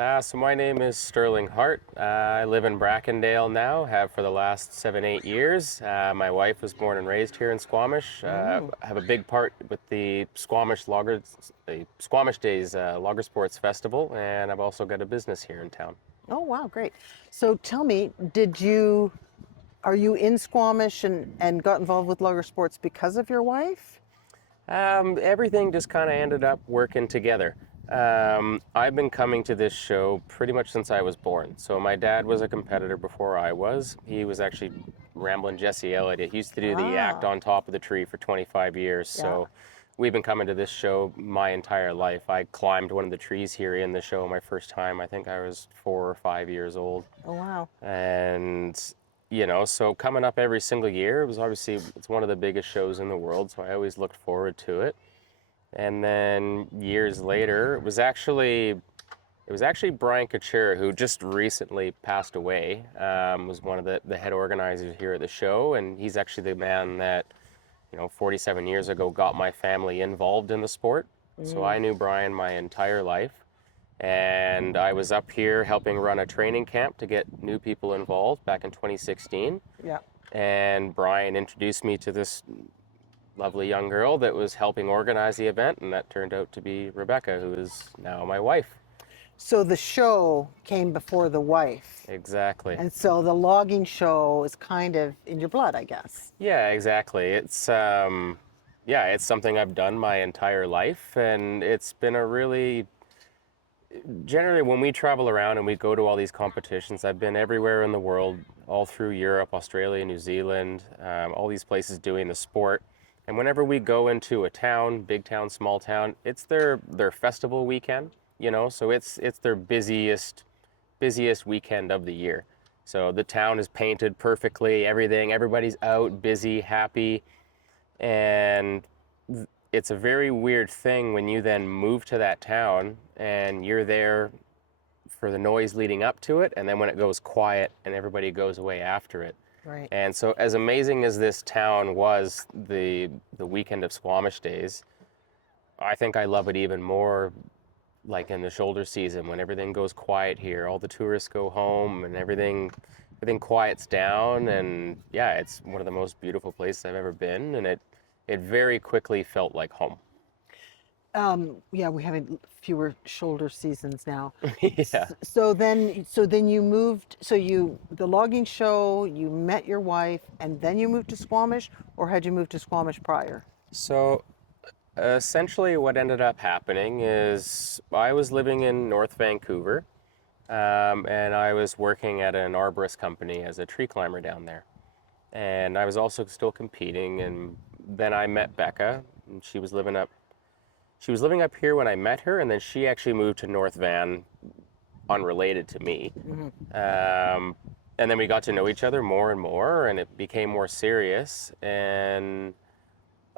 So my name is Stirling Hart. I live in Brackendale now, have for the last 7, 8 years. My wife was born and raised here in Squamish. I have a big part with the Squamish Days Logger Sports Festival, and I've also got a business here in town. Oh, wow, great. So tell me, are you in Squamish and got involved with logger sports because of your wife? Everything just kind of ended up working together. I've been coming to this show pretty much since I was born. So my dad was a competitor before I was. He was actually Ramblin' Jesse Elliott. He used to do the act Ah, on top of the tree for 25 years. yeah. So we've been coming to this show my entire life. I climbed one of the trees here in the show my first time. I think I was 4 or 5 years old. Oh, wow. And so coming up every single year, it's one of the biggest shows in the world, so I always looked forward to it. And then years later, it was actually Brian Kachura, who just recently passed away, was one of the head organizers here at the show, and he's actually the man that 47 years ago got my family involved in the sport. So I knew Brian my entire life. And I was up here helping run a training camp to get new people involved back in 2016. Yeah. And Brian introduced me to this lovely young girl that was helping organize the event, and that turned out to be Rebecca, who is now my wife. So the show came before the wife. Exactly. And so the logging show is kind of in your blood, I guess. Yeah, exactly. It's something I've done my entire life, and it's been a really generally when we travel around and we go to all these competitions. I've been everywhere in the world, all through Europe, Australia, New Zealand, all these places doing the sport. And whenever we go into a town, big town, small town, it's their festival weekend, so it's their busiest weekend of the year. So the town is painted perfectly, everybody's out, busy, happy, and it's a very weird thing when you then move to that town and you're there for the noise leading up to it, and then when it goes quiet and everybody goes away after it. Right. And so as amazing as this town was the weekend of Squamish Days, I think I love it even more like in the shoulder season when everything goes quiet here. All the tourists go home and everything quiets down, and yeah, it's one of the most beautiful places I've ever been, and it very quickly felt like home. Yeah, we have fewer shoulder seasons now. Yeah. So then you moved, the logging show, you met your wife, and then you moved to Squamish, or had you moved to Squamish prior? So essentially what ended up happening is I was living in North Vancouver, and I was working at an arborist company as a tree climber down there. And I was also still competing, and then I met Becca, and she was living up here when I met her, and then she actually moved to North Van unrelated to me. And then we got to know each other more and more, and it became more serious, and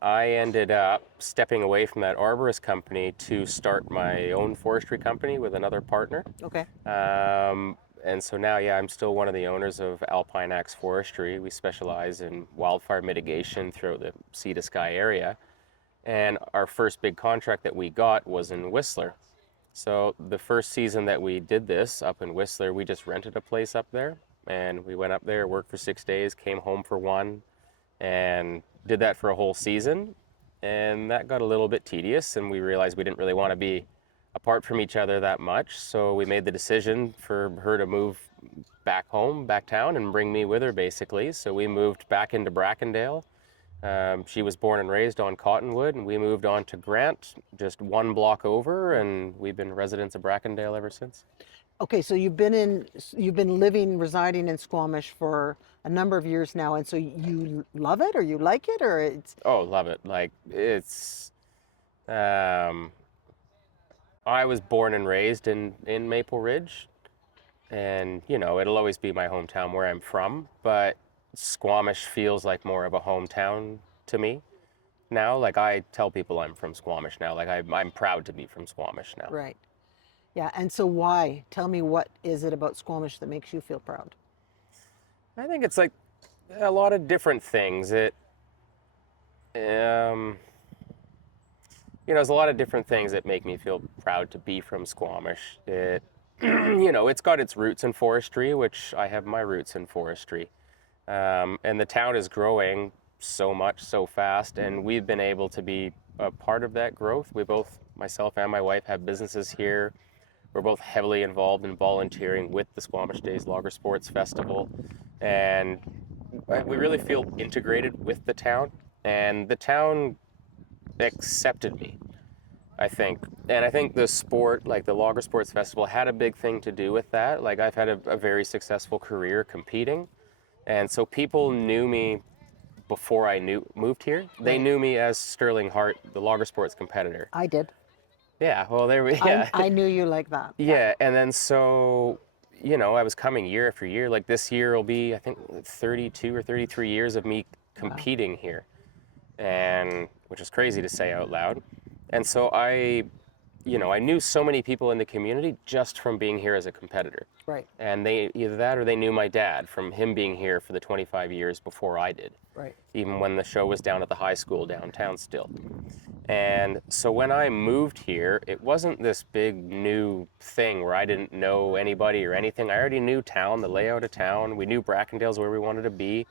I ended up stepping away from that arborist company to start my own forestry company with another partner. Okay. And so now, yeah, I'm still one of the owners of Alpine Axe Forestry. We specialize in wildfire mitigation throughout the sea to sky area. And our first big contract that we got was in Whistler. So the first season that we did this up in Whistler, we just rented a place up there, and we went up there, worked for 6 days, came home for one, and did that for a whole season. And that got a little bit tedious, and we realized we didn't really want to be apart from each other that much. So we made the decision for her to move back home, back town, and bring me with her, basically. So we moved back into Brackendale. She was born and raised on Cottonwood, and we moved on to Grant, just one block over, and we've been residents of Brackendale ever since. Okay, so residing in Squamish for a number of years now, and so you love it, or you like it, or it's... Oh, love it. Like, I was born and raised in Maple Ridge, and it'll always be my hometown where I'm from, but Squamish feels like more of a hometown to me now. Like, I tell people I'm from Squamish now. Like, I'm proud to be from Squamish now. Right. Yeah, and so why? Tell me, what is it about Squamish that makes you feel proud? I think it's like a lot of different things. There's a lot of different things that make me feel proud to be from Squamish. it's got its roots in forestry, which I have my roots in forestry. And the town is growing so much, so fast, and we've been able to be a part of that growth. We both, myself and my wife, have businesses here. We're both heavily involved in volunteering with the Squamish Days Logger Sports Festival, and we really feel integrated with the town, and the town accepted me, I think. And I think the sport, like the Logger Sports Festival, had a big thing to do with that. Like, I've had a very successful career competing, and so people knew me before I moved here. They Right. knew me as Stirling Hart, the Logger Sports competitor. I did. Yeah, well, there we, yeah. I knew you like that. Yeah, and then so, I was coming year after year. Like, this year will be, I think, 32 or 33 years of me competing here, and which is crazy to say out loud. And so I knew so many people in the community just from being here as a competitor. Right. And they either that or they knew my dad from him being here for the 25 years before I did. Right. Even when the show was down at the high school downtown still. And so when I moved here, it wasn't this big new thing where I didn't know anybody or anything. I already knew town, the layout of town. We knew Brackendale's where we wanted to be.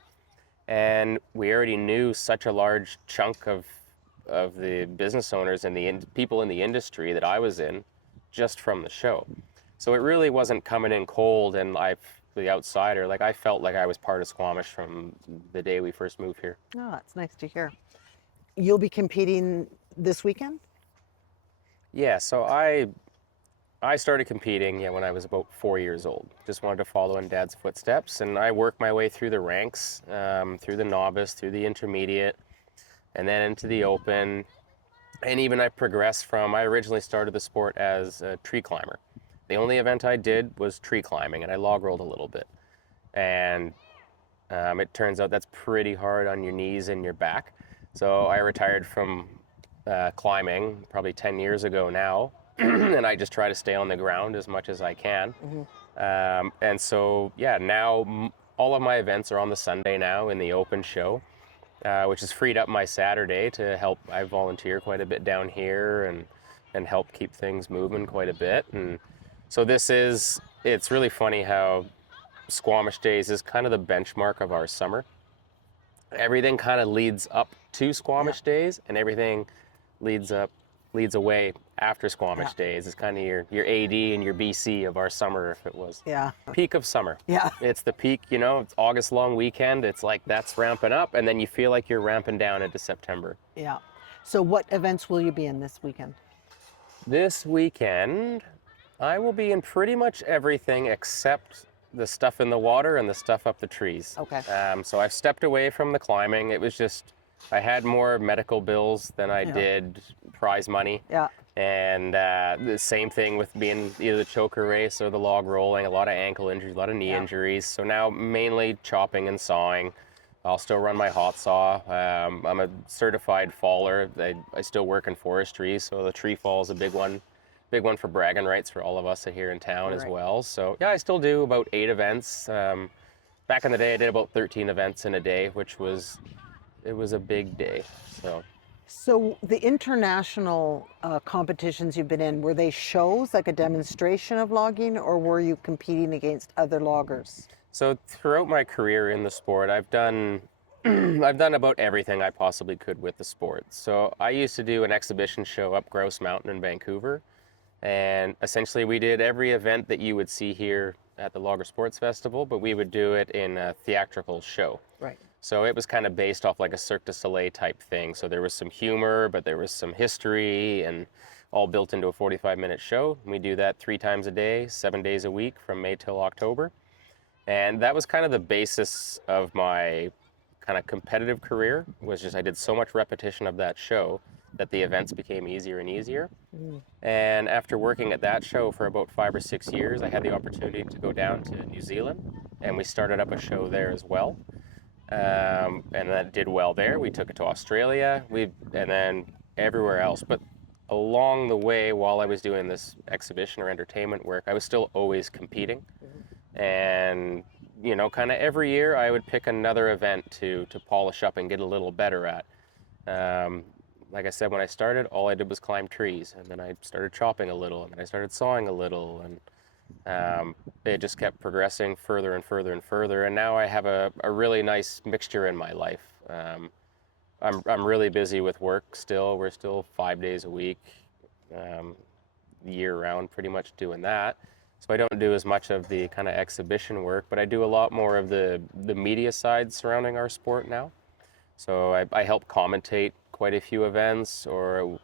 And we already knew such a large chunk of the business owners and the people in the industry that I was in just from the show. So it really wasn't coming in cold and the outsider. Like, I felt like I was part of Squamish from the day we first moved here. Oh, that's nice to hear. You'll be competing this weekend? Yeah, so I started competing when I was about 4 years old. Just wanted to follow in Dad's footsteps, and I worked my way through the ranks, through the novice, through the intermediate, and then into the open. And even I progressed I originally started the sport as a tree climber. The only event I did was tree climbing, and I log rolled a little bit. And it turns out that's pretty hard on your knees and your back. So I retired from climbing probably 10 years ago now, and I just try to stay on the ground as much as I can. And so, now all of my events are on the Sunday now in the open show, which has freed up my Saturday to help. I volunteer quite a bit down here and help keep things moving quite a bit. And so it's really funny how Squamish Days is kind of the benchmark of our summer. Everything kind of leads up to Squamish Days, and everything leads away after Squamish Days. It's kind of your AD and your BC of our summer, if it was. Yeah. Peak of summer. Yeah. It's the peak, it's August long weekend. It's like that's ramping up, and then you feel like you're ramping down into September. Yeah. So what events will you be in this weekend? This weekend, I will be in pretty much everything except the stuff in the water and the stuff up the trees. Okay. So I've stepped away from the climbing. It was just, I had more medical bills than I did prize money. Yeah. And the same thing with being either the choker race or the log rolling, a lot of ankle injuries, a lot of knee injuries. So now mainly chopping and sawing. I'll still run my hot saw. I'm a certified faller. I still work in forestry, so the tree fall is a big one for bragging rights for all of us here in town as well. So I still do about 8 events. Back in the day, I did about 13 events in a day, it was a big day. So the international competitions you've been in, were they shows, like a demonstration of logging, or were you competing against other loggers? So throughout my career in the sport, I've done about everything I possibly could with the sport. So I used to do an exhibition show up Grouse Mountain in Vancouver, and essentially we did every event that you would see here at the Logger Sports Festival, but we would do it in a theatrical show. Right. So it was kind of based off like a Cirque du Soleil type thing. So there was some humor, but there was some history, and all built into a 45-minute show. We do that 3 times a day, 7 days a week from May till October. And that was kind of the basis of my kind of competitive career, was just I did so much repetition of that show that the events became easier and easier. And after working at that show for about 5 or 6 years, I had the opportunity to go down to New Zealand, and we started up a show there as well. And that did well there. We took it to Australia, and then everywhere else. But along the way, while I was doing this exhibition or entertainment work, I was still always competing. And kind of every year I would pick another event to polish up and get a little better at. Like I said, when I started, all I did was climb trees, and then I started chopping a little, and then I started sawing a little, and It just kept progressing further and further and further. And now I have a really nice mixture in my life. I'm really busy with work still. We're still 5 days a week, um, year round, pretty much doing that. So I don't do as much of the kind of exhibition work, but I do a lot more of the media side surrounding our sport now. So I help commentate quite a few events, or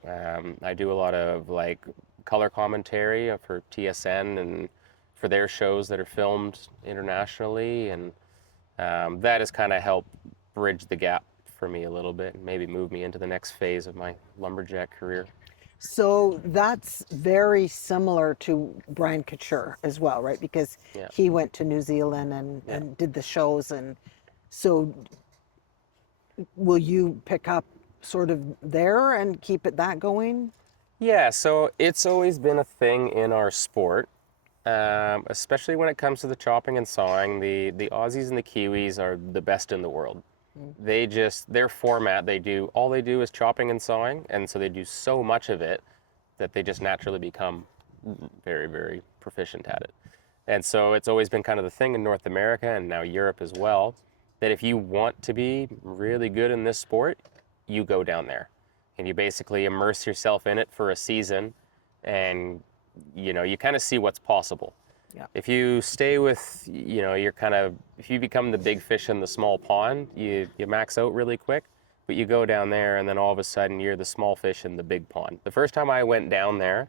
I do a lot of like color commentary for TSN and for their shows that are filmed internationally, and that has kind of helped bridge the gap for me a little bit and maybe move me into the next phase of my lumberjack career. So that's very similar to Brian Couture as well, right? Because Yeah, he went to New Zealand yeah. and did the shows. And so will you pick up sort of there and keep it that going? Yeah, so it's always been a thing in our sport, especially when it comes to the chopping and sawing. The Aussies and the Kiwis are the best in the world. Mm. They just, their format, all they do is chopping and sawing, and so they do so much of it that they just naturally become very, very proficient at it. And so it's always been kind of the thing in North America and now Europe as well, that if you want to be really good in this sport, you go down there and you basically immerse yourself in it for a season, and you kind of see what's possible. Yeah. If you stay with, if you become the big fish in the small pond, you max out really quick, but you go down there and then all of a sudden you're the small fish in the big pond. The first time I went down there,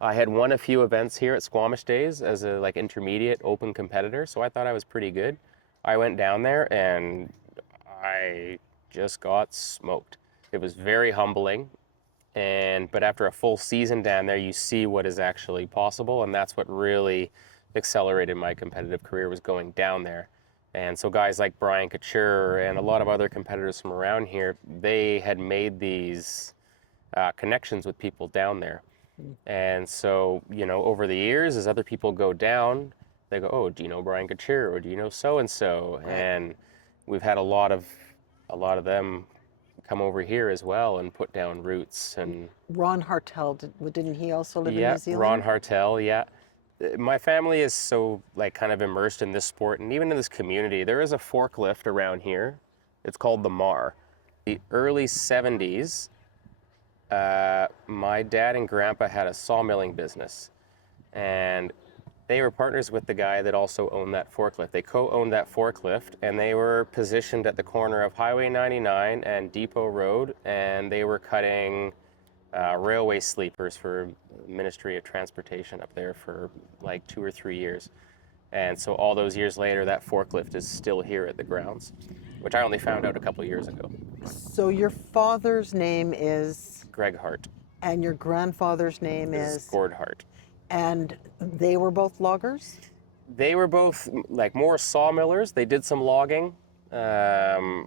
I had won a few events here at Squamish Days as a like intermediate open competitor, so I thought I was pretty good. I went down there and I just got smoked. It was very humbling, but after a full season down there, you see what is actually possible, and that's what really accelerated my competitive career, was going down there. And so guys like Brian Couture and a lot of other competitors from around here, they had made these connections with people down there. And so, over the years, as other people go down, they go, "Oh, do you know Brian Couture, or do you know so and so?" Right. And we've had a lot of them come over here as well and put down roots. And Ron Hartel, didn't he also live in yeah, New Ron Zealand? Hartel, yeah. My family is so like kind of immersed in this sport and even in this community. There is a forklift around here. It's called the Mar. The early 70s, my dad and grandpa had a sawmilling business, and they were partners with the guy that also owned that forklift. They co-owned that forklift, and they were positioned at the corner of Highway 99 and Depot Road, and they were cutting railway sleepers for Ministry of Transportation up there for like 2 or 3 years. And so all those years later, that forklift is still here at the grounds, which I only found out a couple years ago. So your father's name is, Greg Hart and your grandfather's name is is, Gord Hart. and they were both loggers? They were both like more sawmillers. They did some logging, and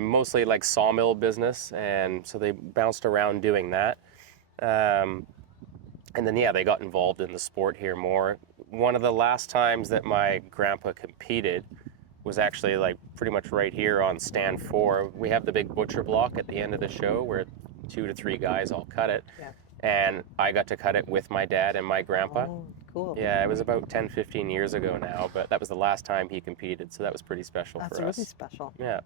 mostly like sawmill business, and so they bounced around doing that. Um, and then yeah, they got involved in the sport here more. One of the last times that my grandpa competed was actually like pretty much right here on stand 4. We have the big butcher block at the end of the show where 2 to 3 guys all cut it. Yeah. And I got to cut it with my dad and my grandpa. Oh, cool. Yeah, it was about 10, 15 years ago now, but that was the last time he competed, so that was pretty special That's for really us. special. Yeah.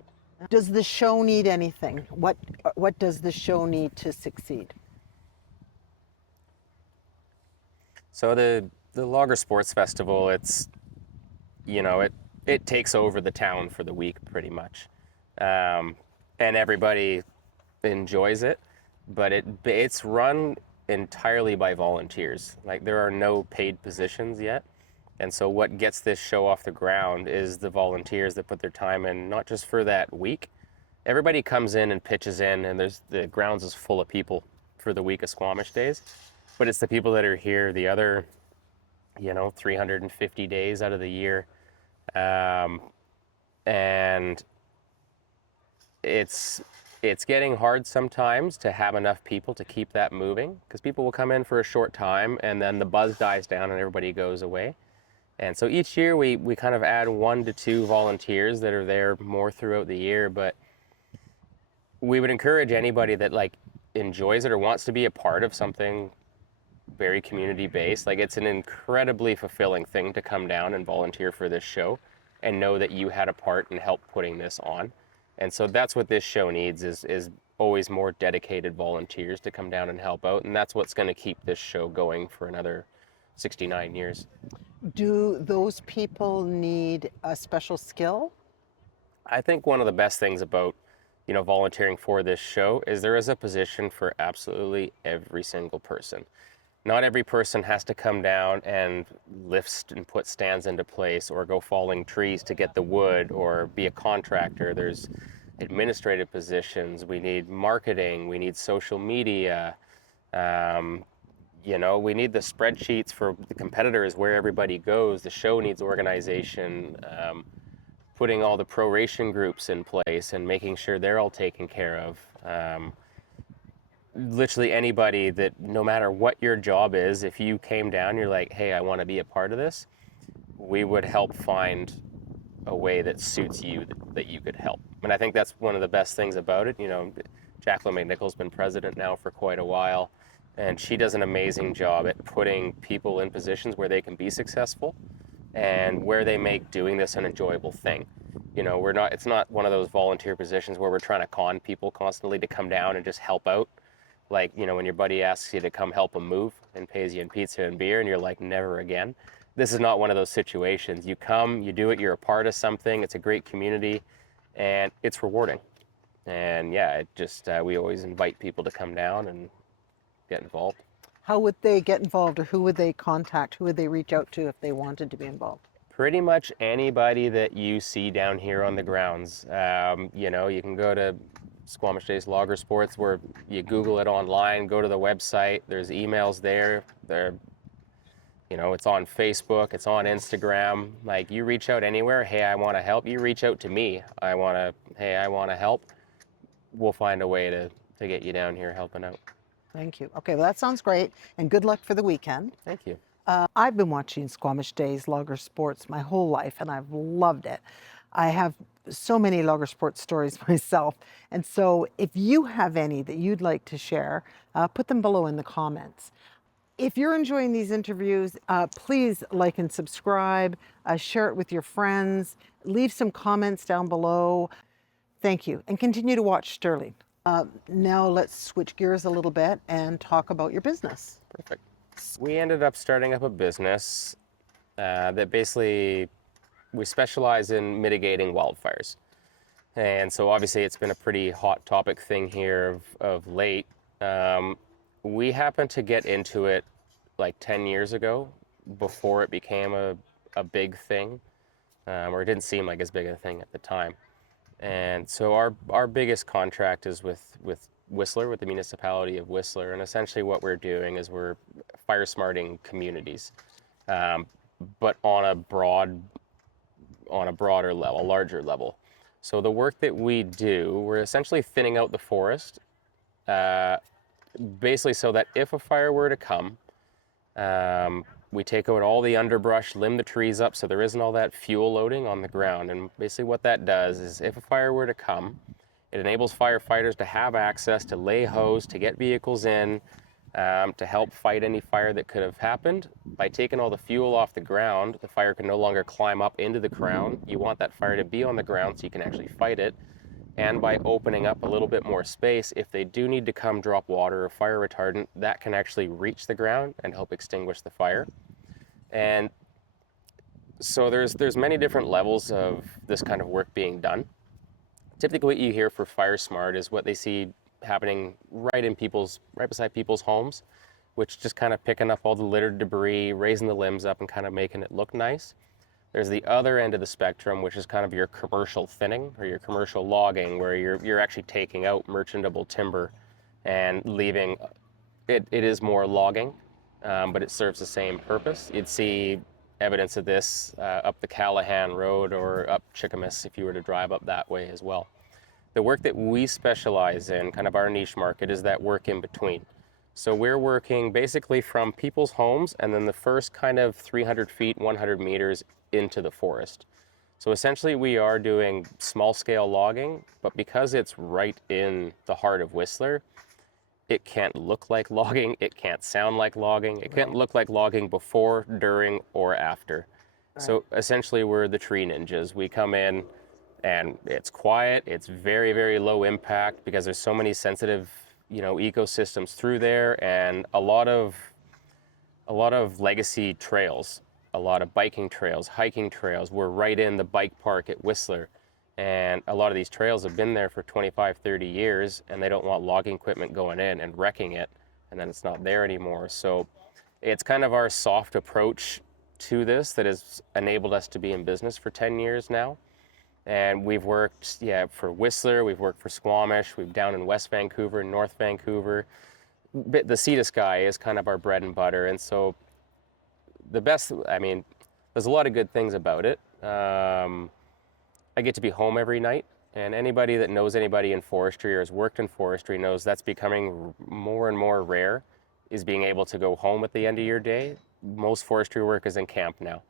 Does the show need anything? What does the show need to succeed? So the Logger Sports Festival, it takes over the town for the week pretty much, and everybody enjoys it, but it's run entirely by volunteers. Like there are no paid positions yet, and so what gets this show off the ground is the volunteers that put their time in, not just for that week. Everybody comes in and pitches in, and the grounds is full of people for the week of Squamish Days, but it's the people that are here the other 350 days out of the year. And it's getting hard sometimes to have enough people to keep that moving, because people will come in for a short time and then the buzz dies down and everybody goes away. And so each year we kind of add 1 to 2 volunteers that are there more throughout the year, but we would encourage anybody that like enjoys it or wants to be a part of something very community based. Like, it's an incredibly fulfilling thing to come down and volunteer for this show and know that you had a part in help putting this on. And so that's what this show needs is always more dedicated volunteers to come down and help out. And that's what's going to keep this show going for another 69 years. Do those people need a special skill? I think one of the best things about, volunteering for this show is there is a position for absolutely every single person. Not every person has to come down and lift and put stands into place or go falling trees to get the wood or be a contractor. There's administrative positions. We need marketing. We need social media. We need the spreadsheets for the competitors, where everybody goes. The show needs organization. Putting all the proration groups in place and making sure they're all taken care of. Literally anybody that, no matter what your job is, if you came down, you're like, hey, I want to be a part of this, we would help find a way that suits you that you could help. And I think that's one of the best things about it. Jacqueline McNichol's been president now for quite a while, and she does an amazing job at putting people in positions where they can be successful and where they make doing this an enjoyable thing. It's not one of those volunteer positions where we're trying to con people constantly to come down and just help out. Like, when your buddy asks you to come help him move and pays you in pizza and beer and you're like, never again. This is not one of those situations. You come, you do it, you're a part of something, it's a great community, and it's rewarding. And yeah, we always invite people to come down and get involved. How would they get involved, or who would they contact? Who would they reach out to if they wanted to be involved? Pretty much anybody that you see down here on the grounds. You can go to Squamish Days Logger Sports, where you Google it online, go to the website, there's emails there. It's on Facebook, it's on Instagram. Like, you reach out anywhere, hey, I want to help. You reach out to me, I want to help. We'll find a way to get you down here helping out. Thank you. Okay, well, that sounds great, and good luck for the weekend. Thank you. I've been watching Squamish Days Logger Sports my whole life, and I've loved it. I have so many logger sports stories myself, and so if you have any that you'd like to share, put them below in the comments. If you're enjoying these interviews, please like and subscribe, share it with your friends, leave some comments down below. Thank you, and continue to watch Stirling. Now let's switch gears a little bit and talk about your business. Perfect. We ended up starting up a business that basically, we specialize in mitigating wildfires. And so obviously it's been a pretty hot topic thing here of late. We happened to get into it like 10 years ago, before it became a big thing, or it didn't seem like as big a thing at the time. And so our biggest contract is with Whistler, with the municipality of Whistler, and essentially what we're doing is we're FireSmarting communities, but on a broader level, a larger level. So the work that we do, we're essentially thinning out the forest, basically so that if a fire were to come, we take out all the underbrush, limb the trees up so there isn't all that fuel loading on the ground. And basically what that does is, if a fire were to come, it enables firefighters to have access to lay hose, to get vehicles in, to help fight any fire that could have happened. By taking all the fuel off the ground, the fire can no longer climb up into the crown. You want that fire to be on the ground so you can actually fight it. And by opening up a little bit more space, if they do need to come drop water or fire retardant, that can actually reach the ground and help extinguish the fire. And so there's many different levels of this kind of work being done. Typically what you hear for FireSmart is what they see happening right beside people's homes, which just kind of picking up all the littered debris, raising the limbs up and kind of making it look nice. There's the other end of the spectrum, which is kind of your commercial thinning or your commercial logging, where you're actually taking out merchantable timber and leaving it. It is more logging, but it serves the same purpose. You'd see evidence of this up the Callahan Road or up Chickamus if you were to drive up that way as well. The work that we specialize in, kind of our niche market, is that work in between. So we're working basically from people's homes and then the first kind of 300 feet, 100 meters into the forest. So essentially we are doing small scale logging, but because it's right in the heart of Whistler, it can't look like logging, it can't sound like logging, it can't Right. look like logging before, during, or after. Right. So essentially, we're the tree ninjas. We come in and it's quiet, it's very, very low impact because there's so many sensitive, ecosystems through there, and a lot of legacy trails, a lot of biking trails, hiking trails. We're right in the bike park at Whistler. And a lot of these trails have been there for 25, 30 years, and they don't want logging equipment going in and wrecking it, and then it's not there anymore. So it's kind of our soft approach to this that has enabled us to be in business for 10 years now. And we've worked, yeah, for Whistler, we've worked for Squamish, we've down in West Vancouver, North Vancouver. The sea to sky is kind of our bread and butter. And so there's a lot of good things about it. I get to be home every night, and anybody that knows anybody in forestry or has worked in forestry knows that's becoming more and more rare, is being able to go home at the end of your day. Most forestry work is in camp now.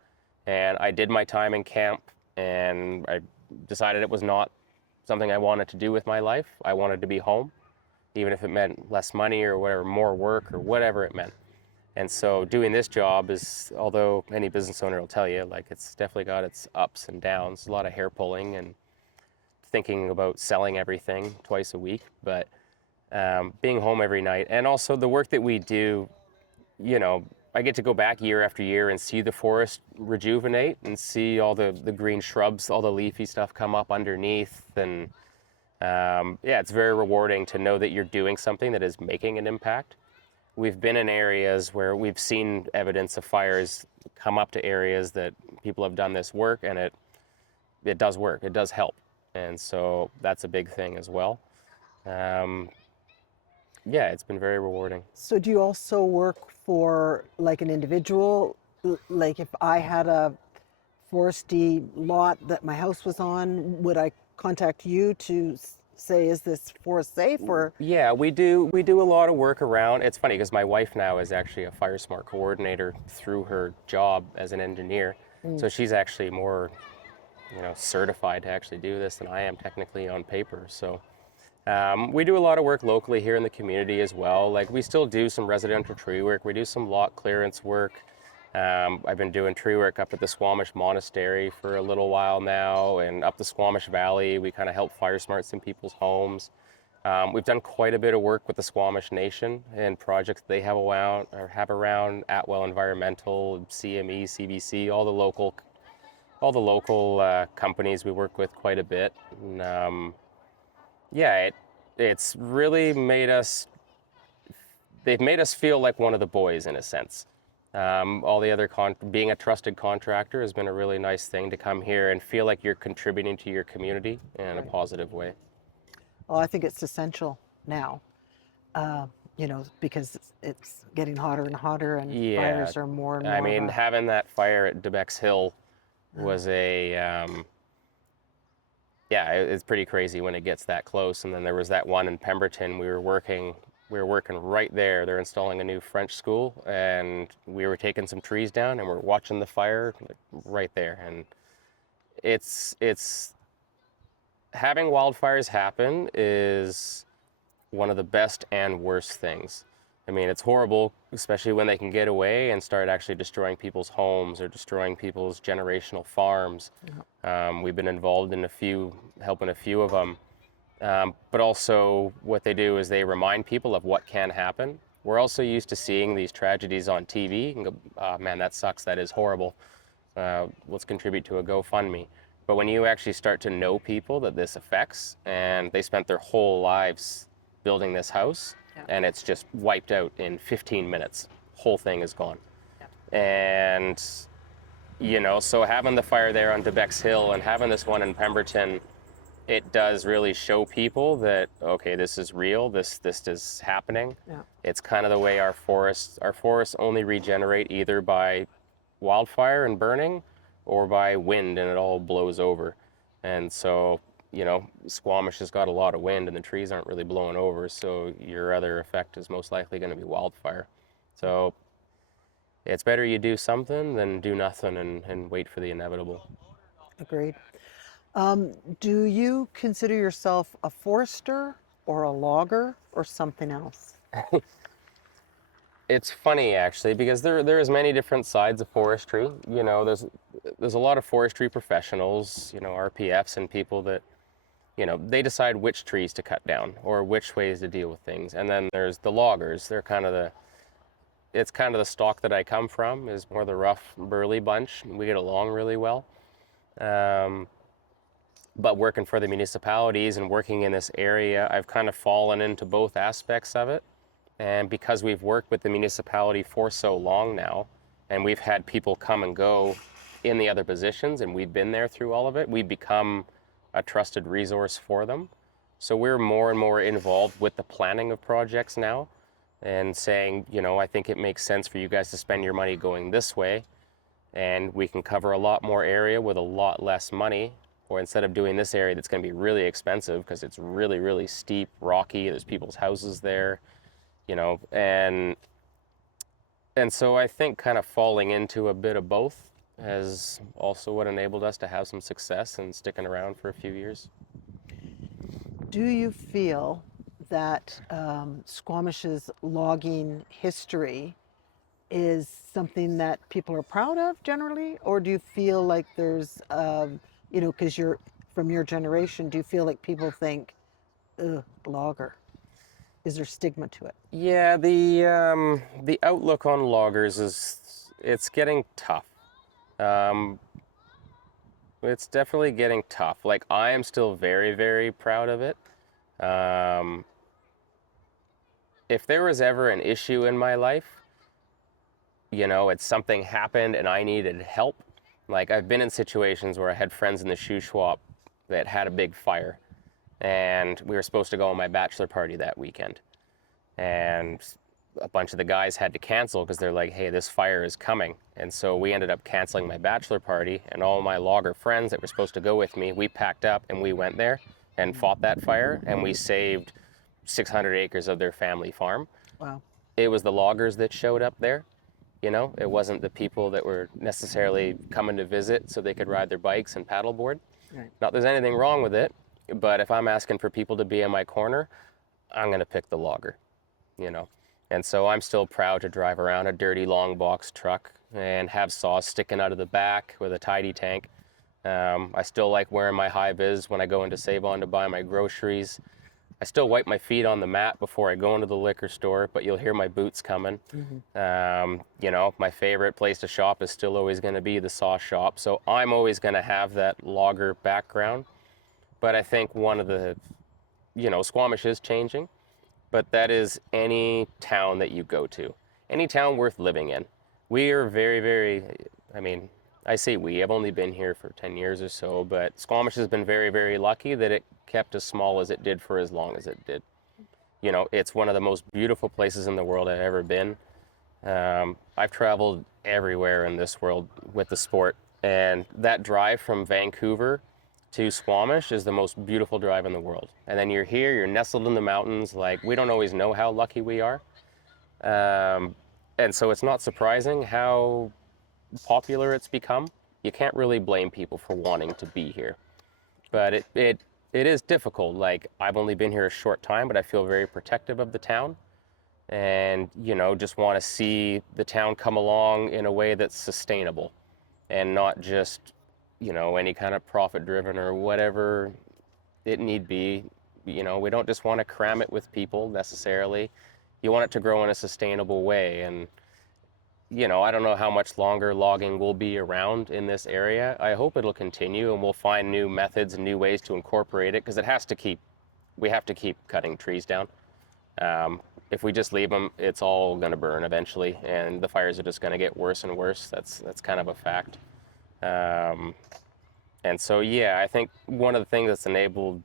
And I did my time in camp, and I decided it was not something I wanted to do with my life. I wanted to be home, even if it meant less money or whatever, more work or whatever it meant. And so doing this job is, although any business owner will tell you, like, it's definitely got its ups and downs, a lot of hair pulling and thinking about selling everything twice a week, but being home every night, and also the work that we do, I get to go back year after year and see the forest rejuvenate and see all the green shrubs, all the leafy stuff come up underneath. And yeah, it's very rewarding to know that you're doing something that is making an impact. We've been in areas where we've seen evidence of fires come up to areas that people have done this work, and it does work. It does help, and so that's a big thing as well. Um, yeah, it's been very rewarding. So do you also work for like an individual? Like if I had a foresty lot that my house was on, would I contact you to say, is this forest safe or? Yeah, we do a lot of work around. It's funny because my wife now is actually a FireSmart coordinator through her job as an engineer, Mm. so she's actually more, certified to actually do this than I am technically on paper. So we do a lot of work locally here in the community as well. Like, we still do some residential tree work. We do some lot clearance work. I've been doing tree work up at the Squamish Monastery for a little while now, and up the Squamish Valley, we kind of help fire smart some people's homes. We've done quite a bit of work with the Squamish Nation and projects they have around Atwell Environmental, CME, CBC, all the local companies we work with quite a bit. And, yeah, it's really they've made us feel like one of the boys in a sense. All the other being a trusted contractor has been a really nice thing to come here and feel like you're contributing to your community in a Right. positive way. Well, I think it's essential now, because it's getting hotter and hotter and Yeah, fires are more and I more of mean, a, having that fire at Debeck's Hill was yeah, it's pretty crazy when it gets that close. And then there was that one in Pemberton. We were working right there. They're installing a new French school, and we were taking some trees down, and we're watching the fire, like, right there. And it's having wildfires happen is one of the best and worst things. I mean, it's horrible, especially when they can get away and start actually destroying people's homes or destroying people's generational farms. We've been involved in helping a few of them. But also, what they do is they remind people of what can happen. We're also used to seeing these tragedies on TV and go, "Oh, man, that sucks. That is horrible. Let's contribute to a GoFundMe." But when you actually start to know people that this affects, and they spent their whole lives building this house, yeah, and it's just wiped out in 15 minutes, whole thing is gone. yeah, And so having the fire there on Debeck's Hill and having this one in Pemberton, it does really show people that, okay, this is real, this is happening. yeah. It's kind of the way our forests only regenerate either by wildfire and burning or by wind, and it all blows over. And so, Squamish has got a lot of wind and the trees aren't really blowing over, so your other effect is most likely going to be wildfire. So it's better you do something than do nothing and wait for the inevitable. Agreed. Do you consider yourself a forester or a logger or something else? It's funny actually because there is many different sides of forestry. You know, there's a lot of forestry professionals, you know, RPFs and people that, you know, they decide which trees to cut down or which ways to deal with things. And then there's the loggers. It's kind of the stock that I come from, is more the rough, burly bunch. We get along really well. Um, but working for the municipalities and working in this area, I've kind of fallen into both aspects of it. And because we've worked with the municipality for so long now, and we've had people come and go in the other positions, and we've been there through all of it, we've become a trusted resource for them. So we're more and more involved with the planning of projects now and saying, you know, I think it makes sense for you guys to spend your money going this way, and we can cover a lot more area with a lot less money. Or instead of doing this area that's going to be really expensive because it's really, really steep, rocky, there's people's houses there, you know, and so I think kind of falling into a bit of both has also what enabled us to have some success and sticking around for a few years. Do you feel that Squamish's logging history is something that people are proud of generally, or do you feel like there's, you know, because you're from your generation, do you feel like people think, ugh, logger? Is there stigma to it? Yeah, the outlook on loggers it's getting tough. Um, it's definitely getting tough. Like I am still very, very proud of it. Um, if there was ever an issue in my life, you know, it's something happened and I needed help. Like I've been in situations where I had friends in the shoe shop that had a big fire, and we were supposed to go on my bachelor party that weekend. And a bunch of the guys had to cancel because they're like, hey, this fire is coming. And so we ended up canceling my bachelor party, and all my logger friends that were supposed to go with me, we packed up and we went there and fought that fire, and we saved 600 acres of their family farm. Wow. It was the loggers that showed up there. You know, it wasn't the people that were necessarily coming to visit so they could ride their bikes and paddleboard. Right. Not there's anything wrong with it, but if I'm asking for people to be in my corner, I'm going to pick the logger, you know. And so I'm still proud to drive around a dirty long box truck and have saws sticking out of the back with a tidy tank. I still like wearing my high vis when I go into Save-On to buy my groceries. I still wipe my feet on the mat before I go into the liquor store, but you'll hear my boots coming. You know, my favorite place to shop is still always going to be the saw shop. So I'm always going to have that logger background. But I think one of the, you know, Squamish is changing, but that is any town that you go to, any town worth living in. We are very, very, I mean, I say we, I've only been here for 10 years or so, but Squamish has been very, very lucky that it kept as small as it did for as long as it did. You know, it's one of the most beautiful places in the world I've ever been. I've traveled everywhere in this world with the sport, and that drive from Vancouver to Squamish is the most beautiful drive in the world. And then you're here, you're nestled in the mountains. Like, we don't always know how lucky we are. And so it's not surprising how popular it's become. You can't really blame people for wanting to be here. But it is difficult. Like, I've only been here a short time, but I feel very protective of the town. And, you know, just want to see the town come along in a way that's sustainable and not just, you know, any kind of profit driven or whatever it need be. You know, we don't just want to cram it with people necessarily. You want it to grow in a sustainable way. And, you know, I don't know how much longer logging will be around in this area. I hope it'll continue and we'll find new methods and new ways to incorporate it, because we have to keep cutting trees down. If we just leave them, it's all going to burn eventually, and the fires are just going to get worse and worse. That's kind of a fact. And so, yeah, I think one of the things that's enabled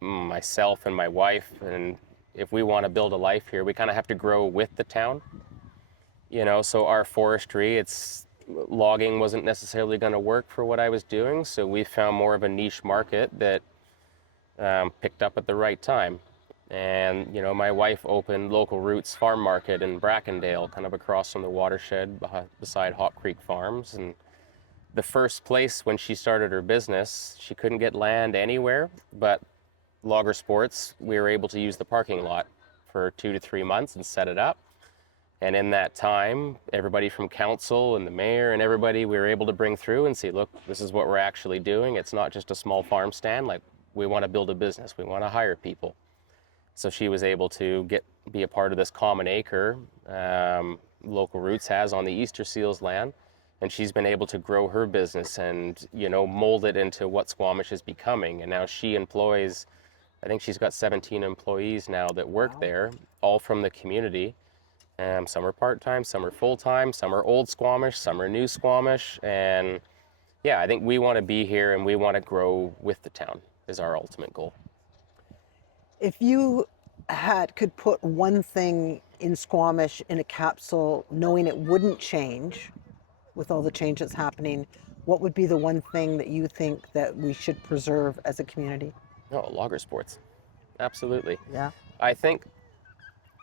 myself and my wife, and if we want to build a life here, we kind of have to grow with the town. You know, so our forestry, logging wasn't necessarily going to work for what I was doing, so we found more of a niche market that picked up at the right time. And, you know, my wife opened Local Roots Farm Market in Brackendale, kind of across from the watershed beside Hop Creek Farms. And the first place when she started her business, she couldn't get land anywhere, but Logger Sports, we were able to use the parking lot for 2 to 3 months and set it up. And in that time, everybody from council and the mayor and everybody, we were able to bring through and see, look, this is what we're actually doing. It's not just a small farm stand. Like, we want to build a business. We want to hire people. So she was able to be a part of this common acre Local Roots has on the Easter Seals land. And she's been able to grow her business and, mold it into what Squamish is becoming. And now she employs, I think she's got 17 employees now that work there, all from the community. Some are part-time, some are full-time, some are old Squamish, some are new Squamish. And yeah, I think we want to be here and we want to grow with the town is our ultimate goal. If you could put one thing in Squamish in a capsule, knowing it wouldn't change with all the change that's happening, what would be the one thing that you think that we should preserve as a community? Oh, logger sports. Absolutely. Yeah. I think,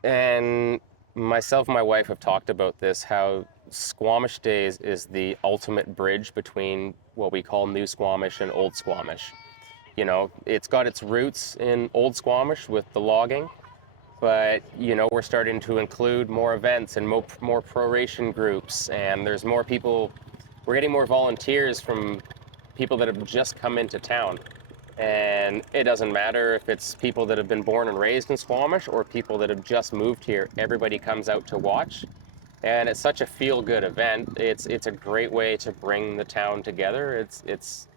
and myself and my wife have talked about this, how Squamish Days is the ultimate bridge between what we call New Squamish and Old Squamish. It's got its roots in Old Squamish with the logging, but, we're starting to include more events and more proration groups, and there's more people. We're getting more volunteers from people that have just come into town. And it doesn't matter if it's people that have been born and raised in Squamish or people that have just moved here. Everybody comes out to watch. And it's such a feel-good event. It's a great way to bring the town together. It's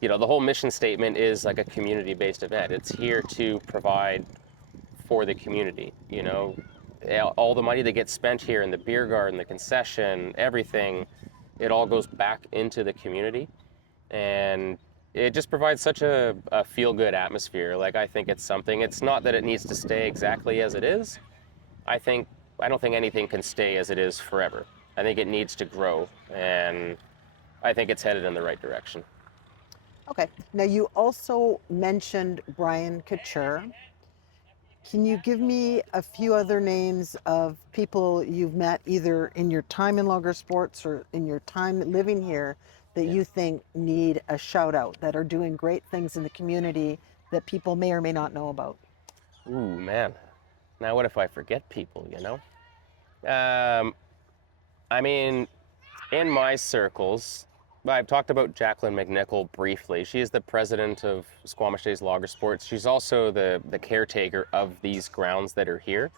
the whole mission statement is like a community-based event. It's here to provide for the community. All the money that gets spent here in the beer garden, the concession, everything, it all goes back into the community. And it just provides such a feel-good atmosphere. Like, I think it's something. It's not that it needs to stay exactly as it is. I don't think anything can stay as it is forever. I think it needs to grow, and I think it's headed in the right direction. Okay. Now, you also mentioned Brian Couture. Can you give me a few other names of people you've met either in your time in logger sports or in your time living here that you think need a shout out, that are doing great things in the community that people may or may not know about? Ooh, man. Now what if I forget people, I mean, in my circles, I've talked about Jacqueline McNichol briefly. She is the president of Squamish Days Logger Sports. She's also the caretaker of these grounds that are here.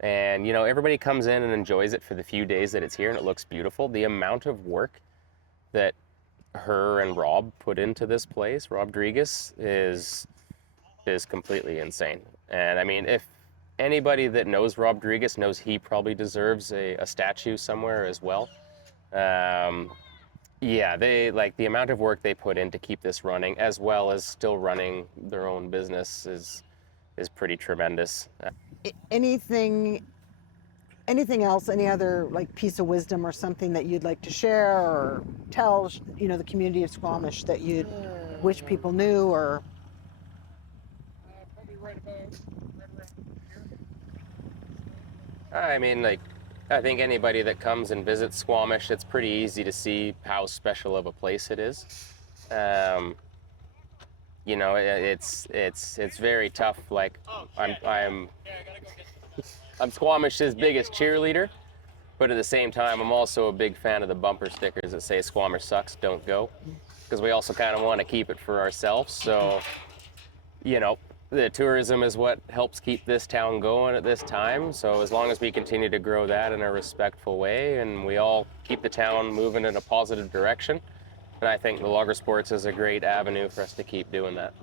And, everybody comes in and enjoys it for the few days that it's here, and it looks beautiful. The amount of work that her and Rob put into this place, Rob Rodriguez, is completely insane. And I mean, if anybody that knows Rob Rodriguez knows he probably deserves a statue somewhere as well. Yeah, they like the amount of work they put in to keep this running, as well as still running their own business, is pretty tremendous. Anything else, any other piece of wisdom or something that you'd like to share or tell, the community of Squamish that you'd wish people knew? Or I mean, I think anybody that comes and visits Squamish, it's pretty easy to see how special of a place it is. It's very tough. Like, I'm Squamish's biggest cheerleader, but at the same time, I'm also a big fan of the bumper stickers that say "Squamish sucks, don't go," because we also kind of want to keep it for ourselves. So, the tourism is what helps keep this town going at this time. So as long as we continue to grow that in a respectful way, and we all keep the town moving in a positive direction, and I think the logger sports is a great avenue for us to keep doing that.